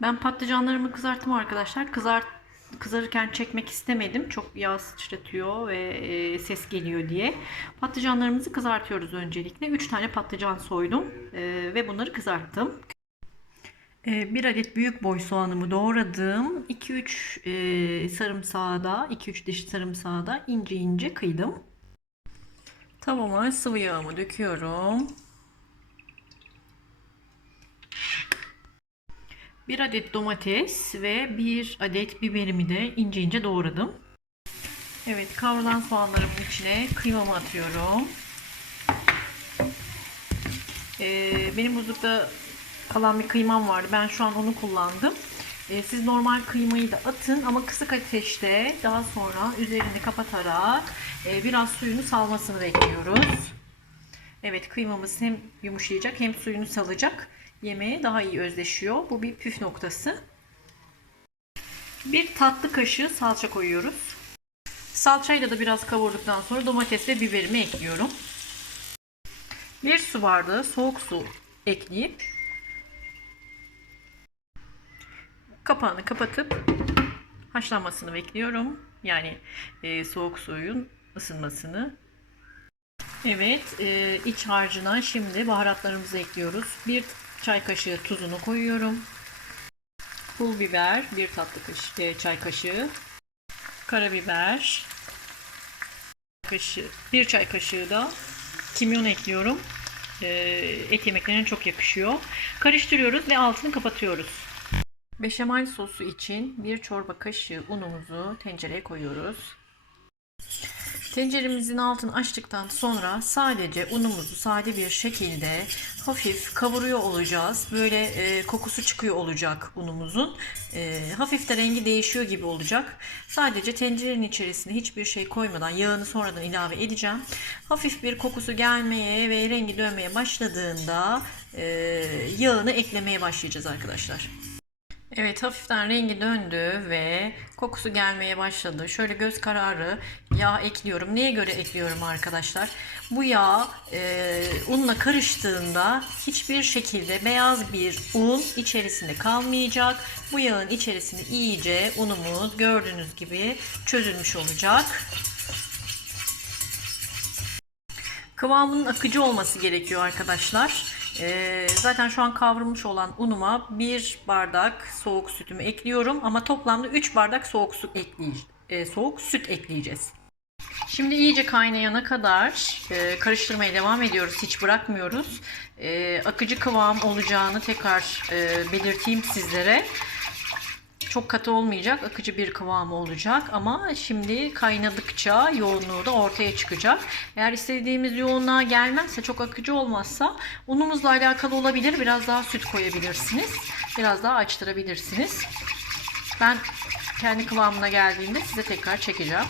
Ben patlıcanlarımı kızarttım arkadaşlar. Kızart kızarırken çekmek istemedim. Çok yağ sıçratıyor ve e, ses geliyor diye. Patlıcanlarımızı kızartıyoruz öncelikle. 3 tane patlıcan soydum e, ve bunları kızarttım. E, bir adet büyük boy soğanımı doğradım. 2-3 e, sarımsağı da 2-3 diş sarımsağı da ince ince kıydım. Tavama sıvı yağımı döküyorum. Bir adet domates ve bir adet biberimi de ince ince doğradım. Evet kavrulan soğanlarımın içine kıymamı atıyorum. Ee, benim buzlukta kalan bir kıymam vardı. Ben şu an onu kullandım. Ee, siz normal kıymayı da atın ama kısık ateşte daha sonra üzerini kapatarak e, biraz suyunu salmasını bekliyoruz. Evet kıymamız hem yumuşayacak hem suyunu salacak. Yemeğe daha iyi özleşiyor. Bu bir püf noktası. Bir tatlı kaşığı salça koyuyoruz. Salçayla da biraz kavurduktan sonra domates ve biberimi ekliyorum. Bir su bardağı soğuk su ekleyip kapağını kapatıp haşlanmasını bekliyorum. Yani e, soğuk suyun ısınmasını. Evet, e, iç harcına şimdi baharatlarımızı ekliyoruz. Bir çay kaşığı tuzunu koyuyorum. Pul biber, bir tatlı kaşığı, e, çay kaşığı. Karabiber, kaşığı, bir çay kaşığı da kimyon ekliyorum. E, et yemeklerine çok yakışıyor. Karıştırıyoruz ve altını kapatıyoruz. Beşamel sosu için bir çorba kaşığı unumuzu tencereye koyuyoruz. Tenceremizin altını açtıktan sonra sadece unumuzu sade bir şekilde hafif kavuruyor olacağız. Böyle e, kokusu çıkıyor olacak unumuzun. E, hafif de rengi değişiyor gibi olacak. Sadece tencerenin içerisine hiçbir şey koymadan yağını sonradan ilave edeceğim. Hafif bir kokusu gelmeye ve rengi dönmeye başladığında e, yağını eklemeye başlayacağız arkadaşlar. Evet hafiften rengi döndü ve kokusu gelmeye başladı. Şöyle göz kararı yağ ekliyorum. Neye göre ekliyorum arkadaşlar? Bu yağ e, unla karıştığında hiçbir şekilde beyaz bir un içerisinde kalmayacak. Bu yağın içerisinde iyice unumuz gördüğünüz gibi çözülmüş olacak. Kıvamının akıcı olması gerekiyor arkadaşlar. Ee, zaten şu an kavrulmuş olan unuma bir bardak soğuk sütümü ekliyorum ama toplamda 3 bardak soğuk su ekleyeceğiz. Ee, soğuk süt ekleyeceğiz. Şimdi iyice kaynayana kadar e, karıştırmaya devam ediyoruz. Hiç bırakmıyoruz. E, akıcı kıvam olacağını tekrar e, belirteyim sizlere. Çok katı olmayacak, akıcı bir kıvamı olacak ama şimdi kaynadıkça yoğunluğu da ortaya çıkacak. Eğer istediğimiz yoğunluğa gelmezse, çok akıcı olmazsa unumuzla alakalı olabilir. Biraz daha süt koyabilirsiniz. Biraz daha açtırabilirsiniz. Ben kendi kıvamına geldiğinde size tekrar çekeceğim.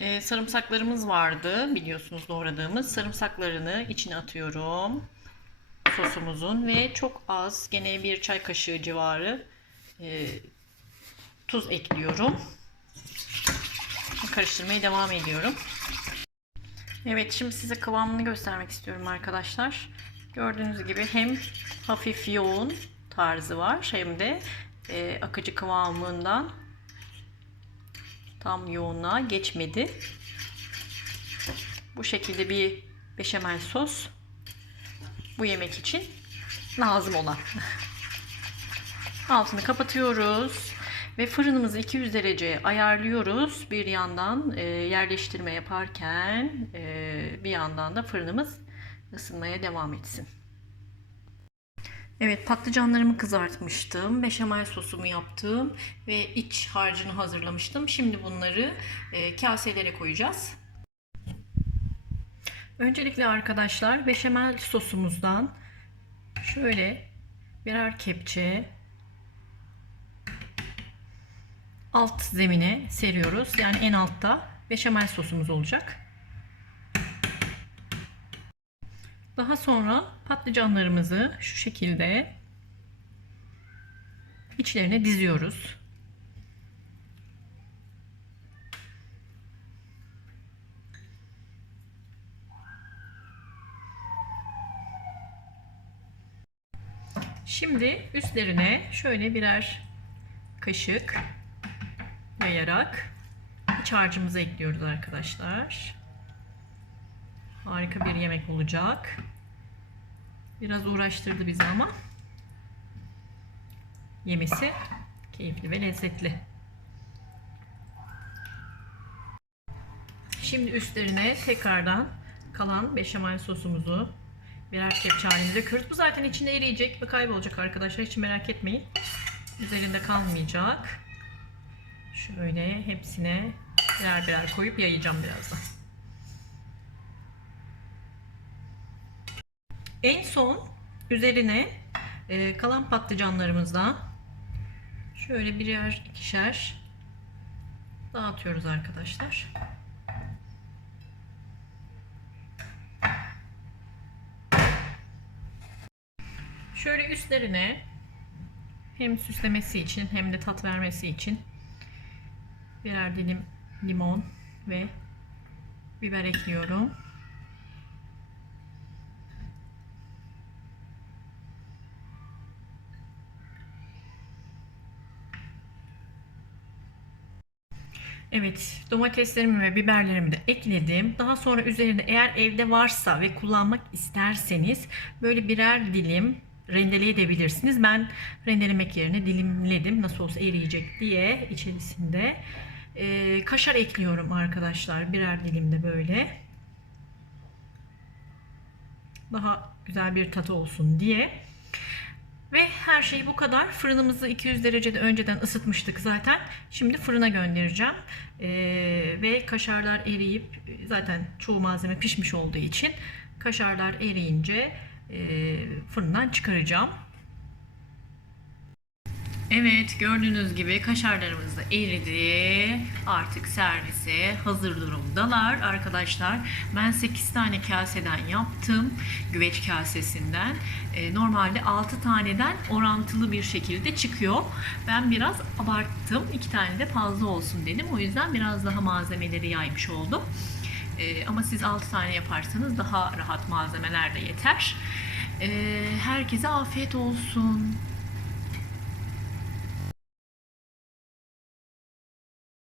Ee, sarımsaklarımız vardı biliyorsunuz doğradığımız. Sarımsaklarını içine atıyorum sosumuzun ve çok az gene bir çay kaşığı civarı e, tuz ekliyorum. Karıştırmaya devam ediyorum. Evet şimdi size kıvamını göstermek istiyorum arkadaşlar. Gördüğünüz gibi hem hafif yoğun tarzı var hem de e, akıcı kıvamından tam yoğunluğa geçmedi. Bu şekilde bir beşamel sos bu yemek için lazım olan. Altını kapatıyoruz ve fırınımızı 200 dereceye ayarlıyoruz. Bir yandan e, yerleştirme yaparken e, bir yandan da fırınımız ısınmaya devam etsin. Evet patlıcanlarımı kızartmıştım. Beşamel sosumu yaptım ve iç harcını hazırlamıştım. Şimdi bunları e, kaselere koyacağız. Öncelikle arkadaşlar beşamel sosumuzdan şöyle birer kepçe alt zemine seriyoruz. Yani en altta beşamel sosumuz olacak. Daha sonra patlıcanlarımızı şu şekilde içlerine diziyoruz. Şimdi üstlerine şöyle birer kaşık yayarak iç harcımızı ekliyoruz arkadaşlar. Harika bir yemek olacak. Biraz uğraştırdı bizi ama yemesi keyifli ve lezzetli. Şimdi üstlerine tekrardan kalan beşamel sosumuzu birer kepçe halinde kırıp bu zaten içinde eriyecek ve kaybolacak arkadaşlar. Hiç merak etmeyin. Üzerinde kalmayacak. Şöyle hepsine birer birer koyup yayacağım birazdan. En son üzerine e, kalan patlıcanlarımızdan şöyle birer ikişer dağıtıyoruz arkadaşlar. Şöyle üstlerine hem süslemesi için hem de tat vermesi için birer dilim limon ve biber ekliyorum. Evet, domateslerimi ve biberlerimi de ekledim. Daha sonra üzerine eğer evde varsa ve kullanmak isterseniz böyle birer dilim rendeleyebilirsiniz. Ben rendelemek yerine dilimledim. Nasıl olsa eriyecek diye içerisinde e, kaşar ekliyorum arkadaşlar. Birer dilimde böyle. Daha güzel bir tadı olsun diye. Ve her şey bu kadar. Fırınımızı 200 derecede önceden ısıtmıştık zaten. Şimdi fırına göndereceğim. Ee, ve kaşarlar eriyip zaten çoğu malzeme pişmiş olduğu için kaşarlar eriyince e, fırından çıkaracağım. Evet gördüğünüz gibi kaşarlarımız da eridi. Artık servise hazır durumdalar arkadaşlar. Ben 8 tane kaseden yaptım. Güveç kasesinden. Ee, normalde 6 taneden orantılı bir şekilde çıkıyor. Ben biraz abarttım. 2 tane de fazla olsun dedim. O yüzden biraz daha malzemeleri yaymış oldum. Ee, ama siz 6 tane yaparsanız daha rahat malzemeler de yeter. Ee, herkese afiyet olsun.